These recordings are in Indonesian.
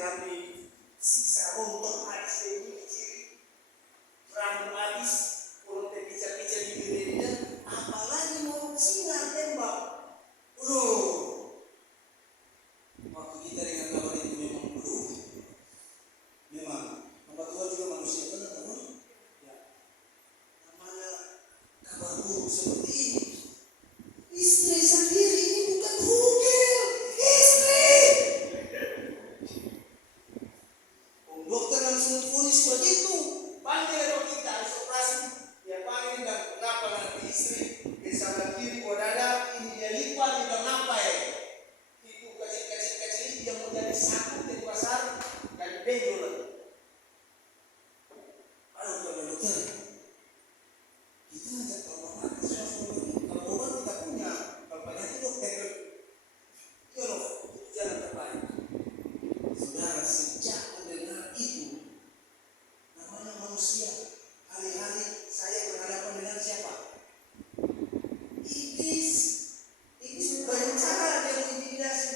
terapi siksa rontok habis dari ciri rambut habis urut pica-pica di bibirnya, apalagi mau sinar tembak. Waktu kita dengan kabar itu memang memang hamba Tuhan juga manusia benar teman. Ya, namanya kabar buruk seperti ini. Istri sendiri ini bukan bugil, istri. Dokter langsung vonis begitu, panggil dok kita harus operasi. Dia panggil dan kenapa nanti istri di sebelah kiri dada ini dia lipat di dalam apa ya? Itu kecil yang menjadi satu di pasar dan benjol. Aduh dokter, kita ngajak kalau obat kita punya, kalau banyak itu dokter, itu loh itu jalan terbaik. Saudara, sejak mendengar itu, namanya manusia, hari-hari saya berhadapan dengan siapa? Iblis. Iblis berencana dia mengintimidasi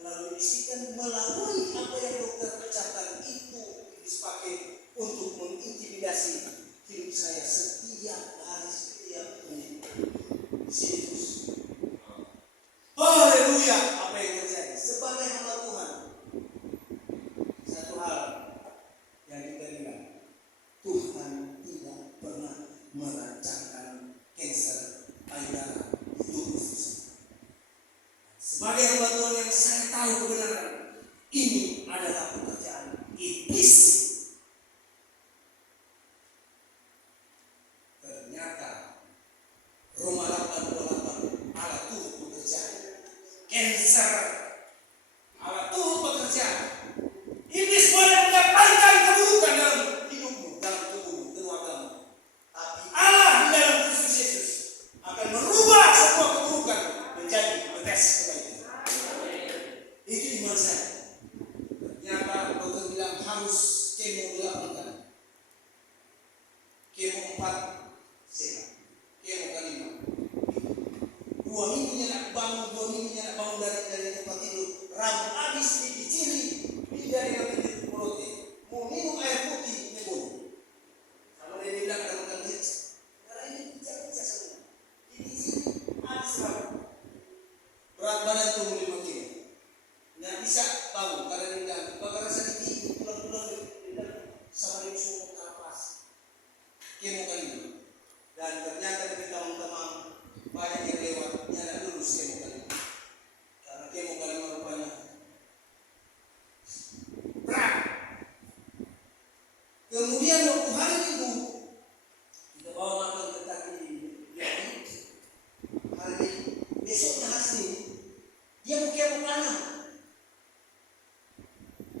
melalui bisikan, melalui apa yang dokter ucapkan itu Iblis pakai untuk mengintimidasi hidup saya setiap hari, setiap menit. Yesus. Haleluya. Apa yang terjadi? Sebagai hamba Tuhan, satu hal yang kita lihat, Tuhan tidak pernah merancangkan kanker payudara di tubuh Yesus. Sebagai hamba Tuhan yang saya tahu kebenaran, ini adalah pekerjaan iblis. Ternyata Roma 8:28 Allah turut bekerja. Kanker Allah turut bekerja. Iblis boleh mendapatkan keburukan dalam hidupmu, dalam tubuhmu, keluargamu. Tapi Allah di dalam Kristus Yesus akan merubah semua keburukan menjadi betes kebaikan. Itu iman saya. Ternyata dokter bilang harus kemo dilakukan. Kemo 4 sehat. Kemo kelima. 2 minggunya nak bangun, 2 minggunya nak bangun dari tempat tidur. Rambut habis diciri. Dari yang minum protein, mau minum air putih nebun. Kalau dia bilang ada makan kecil, karena ini pica-pica semua. Di sini habis rambut. Berat badan turun 5 kilo. Nggak bisa bangun karena dia bilang bakal rasa dikit, tulang-tulang sama dia semua terlepas. Kemo kali. Dan ternyata dari teman-teman banyak yang lewat, dia ada lulus kemo kali. Karena kemo kali rupanya berat. Kemudian waktu hari Minggu kita bawa makan ke kaki hari Minggu. Besoknya hari dia mau kemo kanan.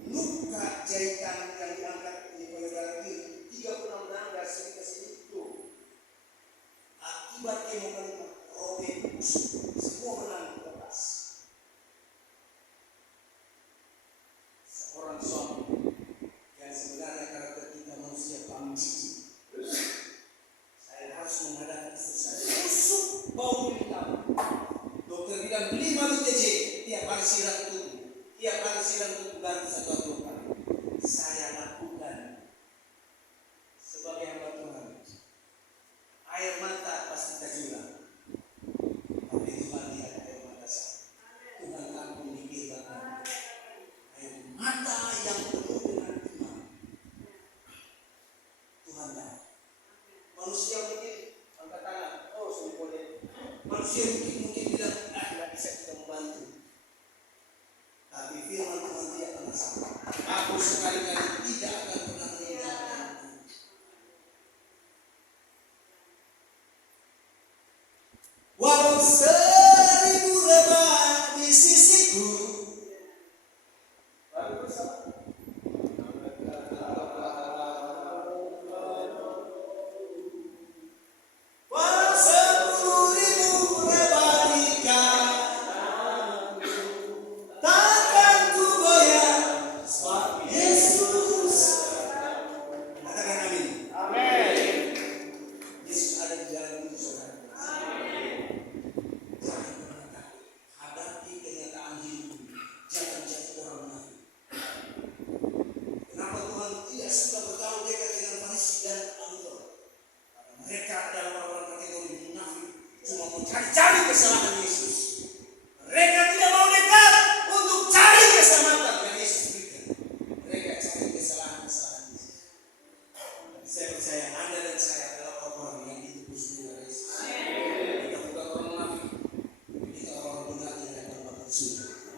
Luka jahitan yang diangkat di payudara kiri 36 dari sini ke sini itu akibat kemo kanan robek semua menang lepas. Seorang suami yang sebenarnya karakter kita manusia pamci. Saya harus menghadapi istri saya busuk bau hitam. Dokter bilang beli madu TJ tiap hari siram tubuh, tiap hari siram tubuh ganti 1 atau 2 kali. Saya lakukan sebagai hamba Tuhan. Air mata pasti kita jual. Tapi Tuhan lihat air mata saya. Tuhan ampun dikirkan. Air mata yang penuh dengan iman. Tuhan dah. Manusia mungkin angkat tangan, oh sudah boleh. Manusia mungkin bilang, tidak bisa kita membantu. Tapi firman Tuhan tidak pernah salah. Aku sekali-kali tidak akan pernah meninggalkan. Walau 1000 lebah di sisiku. Walau 10.000 lebah di kananku, takkan ku goyah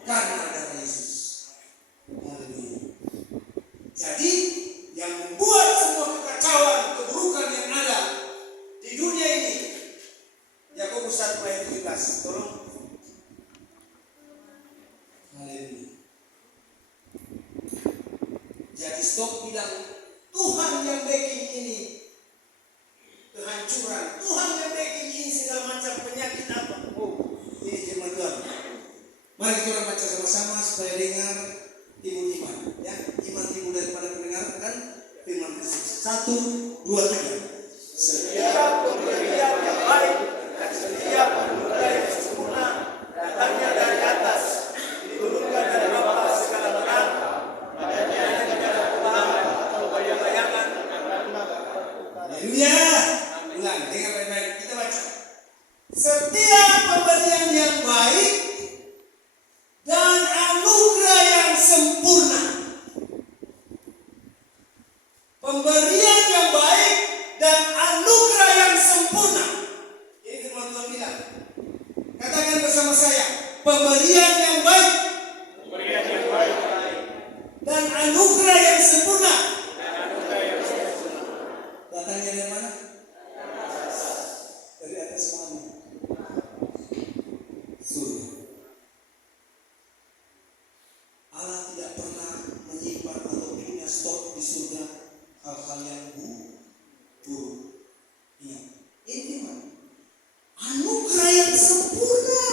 karena darah Yesus. Haleluya. Jadi yang membuat semua kekacauan, keburukan yang ada di dunia ini, Yakobus 1 ayat 17. Tolong. Haleluya. Jadi stop bilang Tuhan yang bikin ini kehancuran, Tuhan yang bikin ini segala macam penyakit apa. Oh, ini firman Tuhan. Mari kita baca sama-sama supaya dengar timbul iman. Ya, iman timbul daripada mendengarkan firman Kristus. 1, 2, 3. Setiap pemberian yang baik dan setiap anugerah yang sempurna datangnya dari atas, diturunkan dari Bapa segala terang, padanya tidak ada perubahan atau bayang-bayangan. Haleluya. Ulang, dengar baik-baik. Kita baca. Setiap pemberian yang baik dan anugerah yang sempurna. Pemberian yang baik dan anugerah yang sempurna. Ini firman Tuhan bilang. Katakan bersama saya, pemberian yang baik dan anugerah yang sempurna. Datangnya dari mana? Dari atas mana? Surga. Allah tidak pernah menyimpan atau punya stok di surga hal-hal yang buruk. Ingat, ini mana? Anugerah yang sempurna.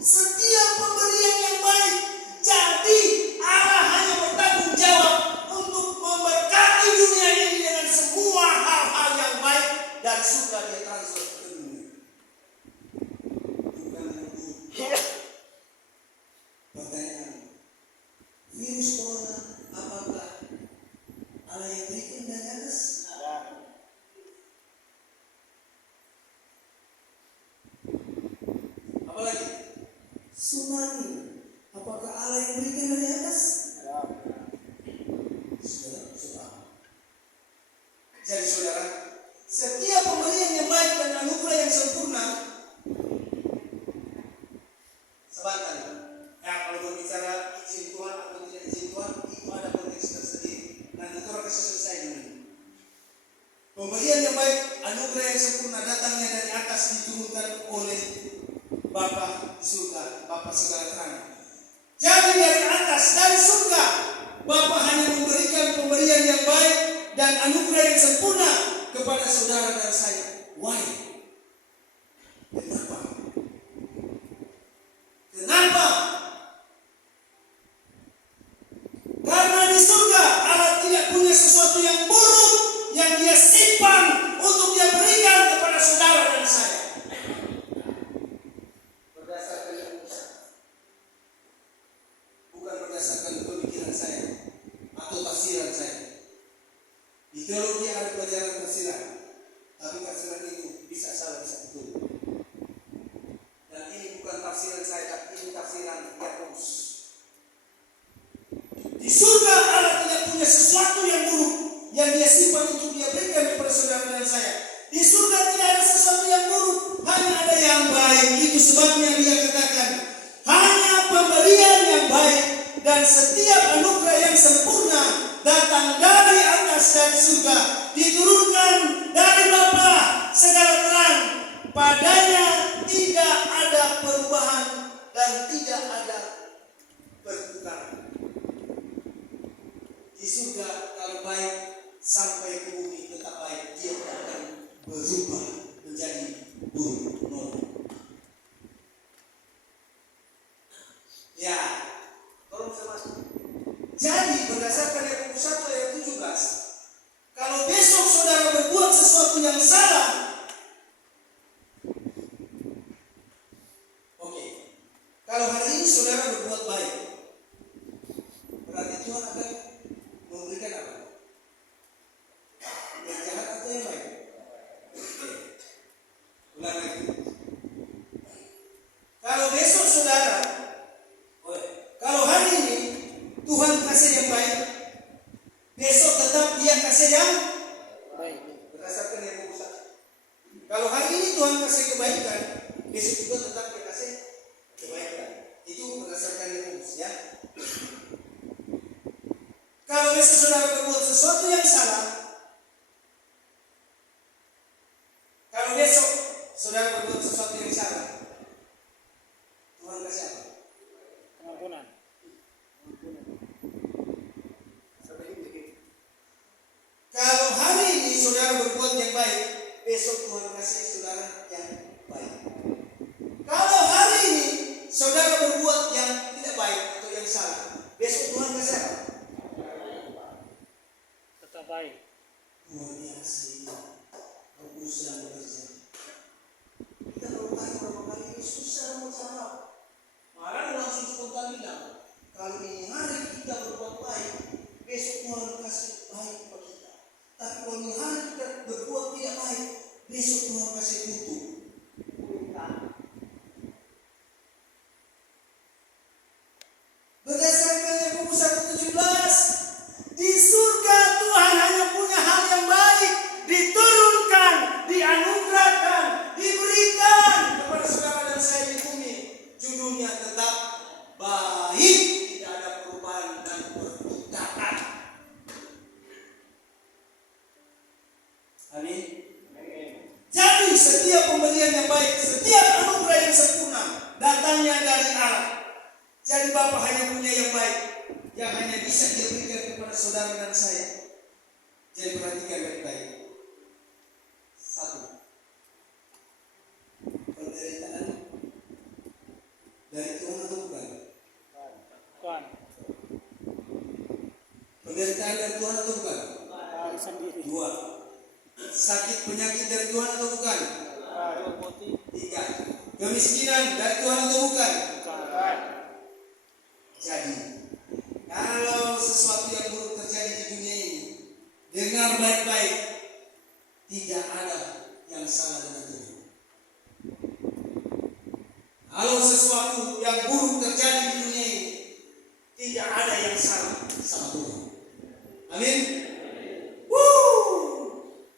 Setiap pemberian yang baik. Jadi Allah hanya bertanggung jawab untuk memberkati dunia ini dengan semua hal-hal yang baik dan surga dia transfer ke dunia. Bukan yang buruk. Pertanyaan, virus corona apakah Allah yang berikan dari atas? Apalagi tsunami, apakah Allah yang berikan dari atas? Saudara. Jadi saudara, setiap pemberian yang baik dan anugerah yang sempurna. Sebentar. Ya, kalau berbicara izin Tuhan atau tidak izin Tuhan, itu ada konteks tersendiri. Nanti kita kasih selesai dulu. Pemberian yang baik, anugerah yang sempurna datangnya dari atas, diturunkan oleh Bapa di surga, Bapa segala terang. Jadi dari atas, dari surga, Bapa hanya memberikan pemberian yang baik dan anugerah yang sempurna kepada saudara dan saya. Why? Kenapa? Kenapa? Karena di surga Allah tidak punya sesuatu yang buruk yang dia simpan untuk dia berikan kepada saudara dan saya. Berdasarkan ilmu, bukan berdasarkan pemikiran saya atau tafsiran saya. Di teologi ada pelajaran tafsiran, tapi tafsiran itu bisa salah, bisa betul. Dan ini bukan tafsiran saya, ini tafsiran Yakobus. Di surga Allah tidak punya sesuatu yang buruk yang dia simpan untuk dia berikan kepada saudara dan saya. Di surga tidak ada sesuatu yang buruk, hanya ada yang baik. Itu sebabnya dia katakan hanya pemberian yang baik dan setiap anugerah yang sempurna datang dari atas, dari surga, diturunkan dari Bapa segala terang. Padanya tidak ada perubahan dan tidak ada pertukaran. Di surga kalau baik sampai ke bumi tetap baik, dia tidak akan berubah menjadi buruk. Ya, tolong sama. Jadi berdasarkan Yakobus 1 ayat 17, kalau besok saudara berbuat sesuatu yang salah, oke. Kalau hari ini saudara berbuat baik, berarti Tuhan akan memberikan apa? Yang jahat atau yang baik? Oke. Ulang lagi. Kalau besok saudara, kalau hari ini Tuhan kasih yang baik, besok tetap dia kasih yang baik. Berdasarkan yang Yakobus 1. yang fokus ya. Kalau besok saudara berbuat sesuatu yang salah, kalau besok saudara berbuat sesuatu yang salah, Tuhan kasih apa? Pengampunan. Kalau hari ini saudara berbuat yang baik, besok Tuhan kasih saudara yang baik. Kalau hari ini saudara berbuat yang tidak baik atau yang salah, besok Tuhan kasih apa? Tetap baik. Luar biasa. Aku sedang bekerja. Kita kalau tanya berapa kali ini susah mau jawab. Malah langsung spontan bilang, kalau ini hari kita berbuat baik, besok Tuhan kasih baik kepada kita. Tapi kalau ini hari kita berbuat tidak baik, besok Tuhan kasih kutuk. Berdasarkan Yakobus 1:17, di surga Tuhan hanya punya hal yang baik, diturunkan, dianugerahkan, diberikan kepada saudara dan saya di bumi. Judulnya tetap baik, tidak ada perubahan dan pertukaran. Amin. Jadi setiap pemberian yang baik, setiap anugerah yang sempurna datangnya dari Allah. Jadi Bapa hanya punya yang baik, yang hanya bisa Dia berikan kepada saudara dan saya. Jadi perhatikan baik-baik. 1. Penderitaan dari Tuhan atau bukan? Bukan. Penderitaan dari Tuhan atau bukan? Dari sendiri. 2. Sakit penyakit dari Tuhan atau bukan? 3. Kemiskinan dari Tuhan atau bukan? Bukan. Jadi, kalau sesuatu yang buruk terjadi di dunia ini, dengar baik-baik, tidak ada yang salah dengan Tuhan. Kalau sesuatu yang buruk terjadi di dunia ini, tidak ada yang salah sama Tuhan. Amin.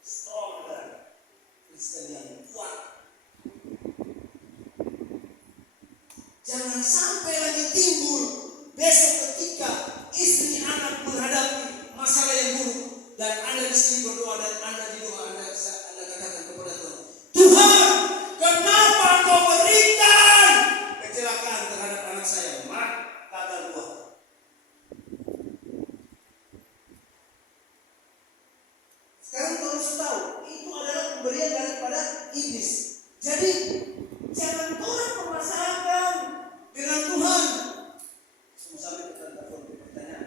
Stronger. Kristen yang kuat. Jangan sampai lagi timbul besok ketika istri anak menghadapi masalah yang buruk dan Anda di sini berdoa dan Anda di doa Anda katakan kepada Tuhan, Tuhan, kenapa Kau berikan kecelakaan terhadap anak saya? Kata Tuhan. Sekarang Tuhan harus tahu itu adalah pemberian daripada iblis. Jadi jangan Tuhan permasalahkan dengan Tuhan. Sampai kita telepon ke pertanyaan.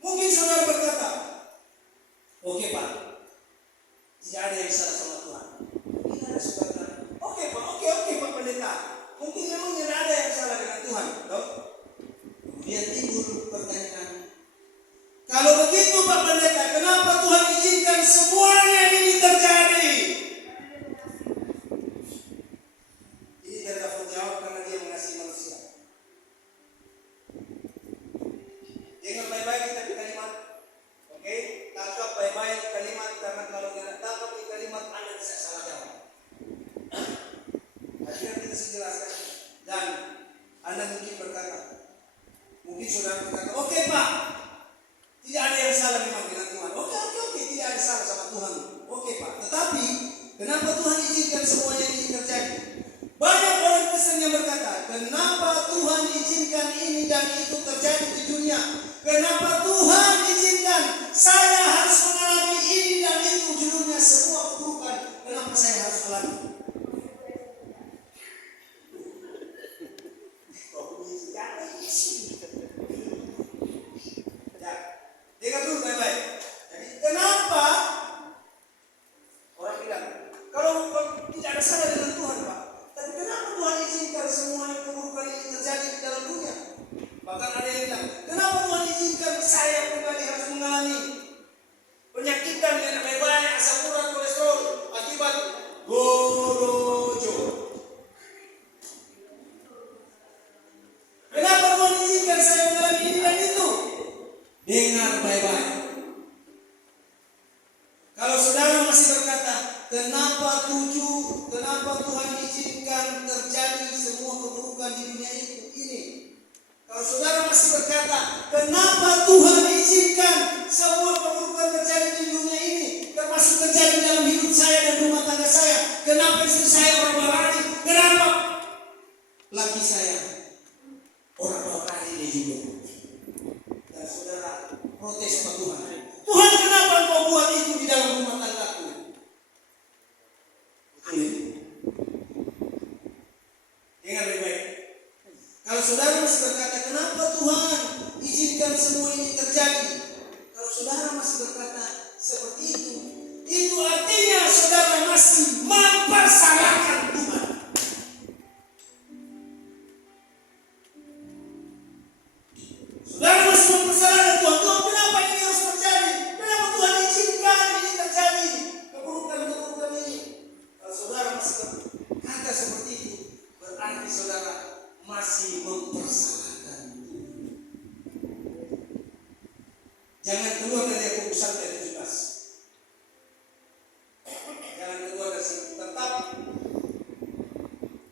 Mungkin saudara berkata, oke Pak, tidak ada yang salah sama Tuhan. Mungkin ada saudara, oke Pak Pendeta, mungkin memang tidak ada yang salah dengan Tuhan. Toh? Kemudian timbul pertanyaan, kalau begitu Pak Pendeta, kenapa Tuhan izinkan semuanya ini terjadi? Ini tidak dapat jawab karena Dia mengasihi manusia. Dengar baik-baik kita di kalimat. Oke? Tangkap baik-baik kalimat, karena kalau tidak tangkap di kalimat Anda bisa salah jawab. Akhirnya kita sejelaskan. Dan Anda mungkin berkata, mungkin saudara berkata, oke Pak, tidak ada yang salah memang dengan Tuhan. Oke, tidak ada salah sama Tuhan. Oke Pak, tetapi kenapa Tuhan izinkan semuanya ini terjadi? Banyak orang Kristen yang berkata, kenapa Tuhan izinkan ini dan itu terjadi di dunia? Kenapa Tuhan izinkan saya harus mengalami ini dan itu? Judulnya semua keburukan. Kenapa saya harus alami? Ya, dengar dulu baik-baik. Jadi kenapa orang bilang, kalau tidak ada salah dengan Tuhan Pak, tapi kenapa Tuhan izinkan semua keburukan ini terjadi di dalam dunia? Bahkan ada yang bilang, kenapa Tuhan izinkan saya pribadi harus mengalami penyakitan yang baik-baik, asam urat, kolesterol akibat gorojo? Kenapa Tuhan izinkan saya mengalami ini dan itu? Dengar baik-baik. Kalau saudara masih berkata, kenapa Tuhan izinkan terjadi semua keburukan di dunia Kalau saudara masih berkata, kenapa Tuhan izinkan semua keburukan terjadi di dunia ini, termasuk terjadi dalam hidup saya dan rumah tangga saya? Kenapa istri saya orang Barani? Kenapa laki saya orang Barani dia juga? Dan saudara protes ke Tuhan. Tuhan, kenapa Engkau buat itu di dalam rumah tanggaku? Betul. Dengar baik-baik. Kalau saudara masih berkata, kenapa Tuhan izinkan semua ini terjadi? Kalau saudara masih berkata seperti itu artinya saudara masih mempersalahkan Tuhan. Saudara masih mempersalahkan Tuhan. Tuhan, kenapa ini harus terjadi? Kenapa Tuhan izinkan ini terjadi? Keburukan ini. Kalau saudara masih berkata seperti itu, berarti saudara masih mempersalahkan Tuhan. Jangan keluar dari Yakobus 1:17. Jangan keluar dari situ. Tetap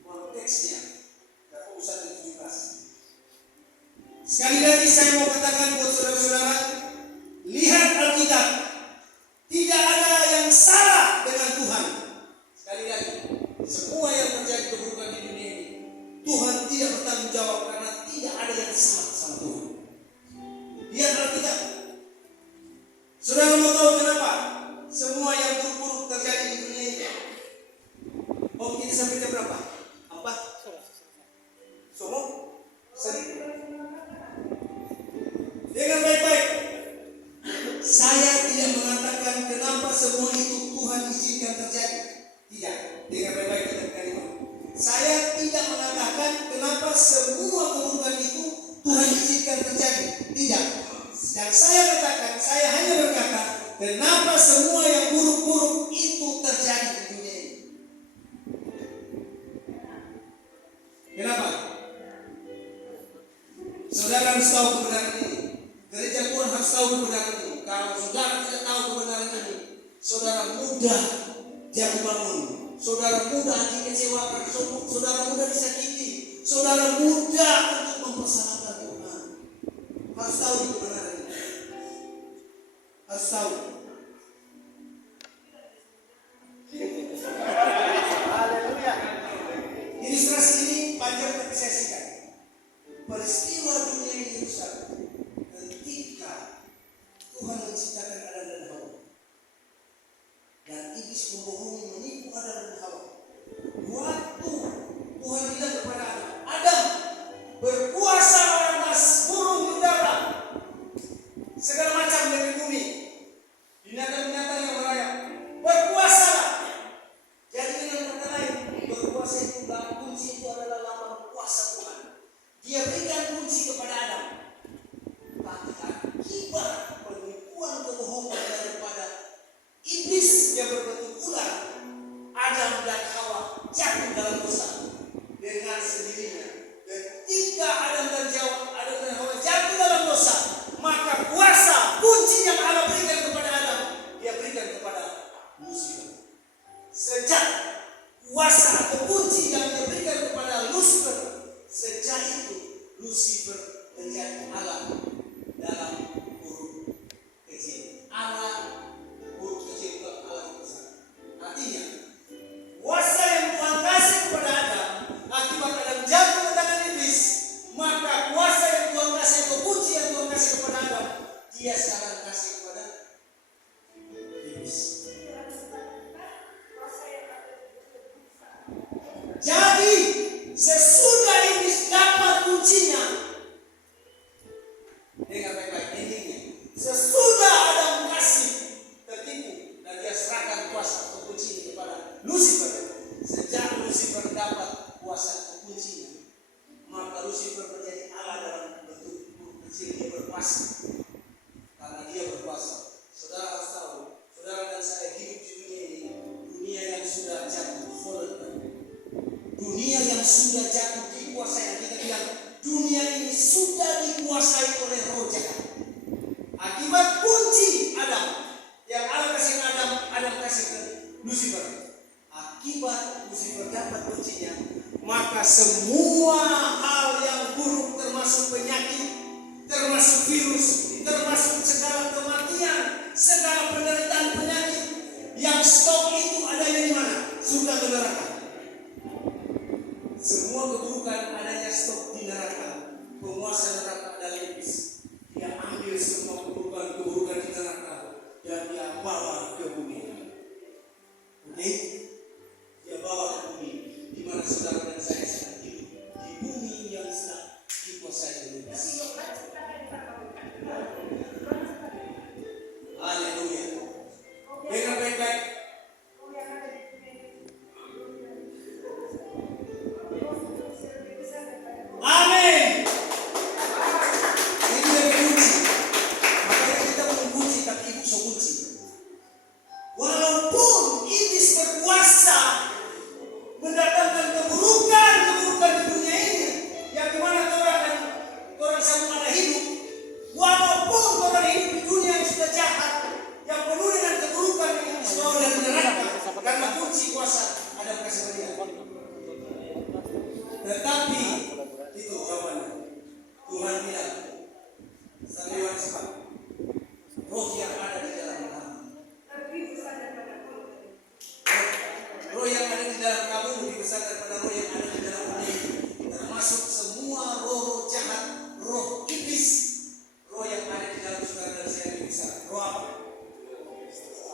konteksnya Yakobus 1:17. Sekali lagi saya mau katakan buat saudara-saudara, lihat Alkitab. Tidak ada yang salah dengan Tuhan. Sekali lagi, semua yang terjadi keburukan di dunia ini, Tuhan tidak bertanggung jawab karena tidak ada yang salah sama Tuhan. Lihat Alkitab. Saudara mau tahu kenapa semua yang buruk-buruk terjadi di dunia ini? Oh, kita sampai jam berapa? 4? Semua? Seribu. Dengar baik-baik. Saya tidak mengatakan kenapa semua itu Tuhan izinkan terjadi. Tidak. Dengar baik-baik kita kalimat. Saya tidak mengatakan kenapa semua keburukan itu Tuhan izinkan terjadi. Tidak. Yang saya katakan, saya hanya berkata, kenapa semua yang buruk-buruk itu terjadi di dunia ini? Kenapa? Saudara harus tahu kebenaran ini. Gereja Tuhan harus tahu kebenaran ini. Kalau saudara tidak tahu kebenaran ini, saudara mudah jatuh bangun. Saudara mudah dikecewakan, saudara mudah disakiti, saudara mudah untuk mempersalahkan Tuhan. Harus tahu kebenaran ini. Harus tahu. Haleluya. Ilustrasi ini panjang tapi saya singkat. Peristiwa dunia ini besar ketika Tuhan menciptakan Adam dan Hawa. Dan iblis membohongi, menipu Adam dan Hawa. Waktu Tuhan bilang kepada Adam, Adam, berkuasa atas burung di udara, segala macam dari bumi, binatang-binatang yang merayap, berkuasalah. Jadi dengan kata lain, berkuasa itu, kunci itu adalah lambang kuasa Tuhan. Dia berikan kunci kepada Adam. Tapi akibat penipuan kebohongan daripada iblis yang berbentuk ular, Adam dan Hawa jatuh dalam dosa dengan sendirinya. Ketika Adam dan Hawa jatuh dalam dosa, maka kuasa kunci yang Allah berikan kepada Adam, dia berikan kepada Lucifer. Sejak kuasa atau kunci yang dia berikan kepada Lucifer, sejak itu Lucifer menjadi Allah dalam huruf kecil. Allah huruf kecil itu Allah yang besar. Artinya kuasa yang Tuhan kasih kepada Adam akibat Adam jatuh ke tangan iblis, maka kuasa yang Tuhan kasih atau kunci yang Tuhan kasih kepada Adam, dia sekarang kasih kepada iblis. Jadi sesudah iblis dapat kuncinya, dengar baik-baik endingnya. Sesudah Adam kasih tertipu dan dia serahkan kuasa atau kunci kepada Lucifer. Sejak Lucifer dapat kuasa atau kuncinya, maka Lucifer menjadi Allah dalam bentuk kecil. Dia berkuasa. Karena dia berkuasa, saudara harus tahu, saudara dan saya hidup di dunia ini, dunia yang sudah jatuh, dunia yang sudah jatuh dikuasai. Kita bilang dunia ini sudah dikuasai oleh roh jahat. Akibat kunci Adam yang Allah kasih ke Adam, Adam kasih ke Lucifer. Akibat Lucifer dapat kuncinya, maka semua hal yang buruk termasuk penyakit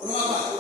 Burung apa?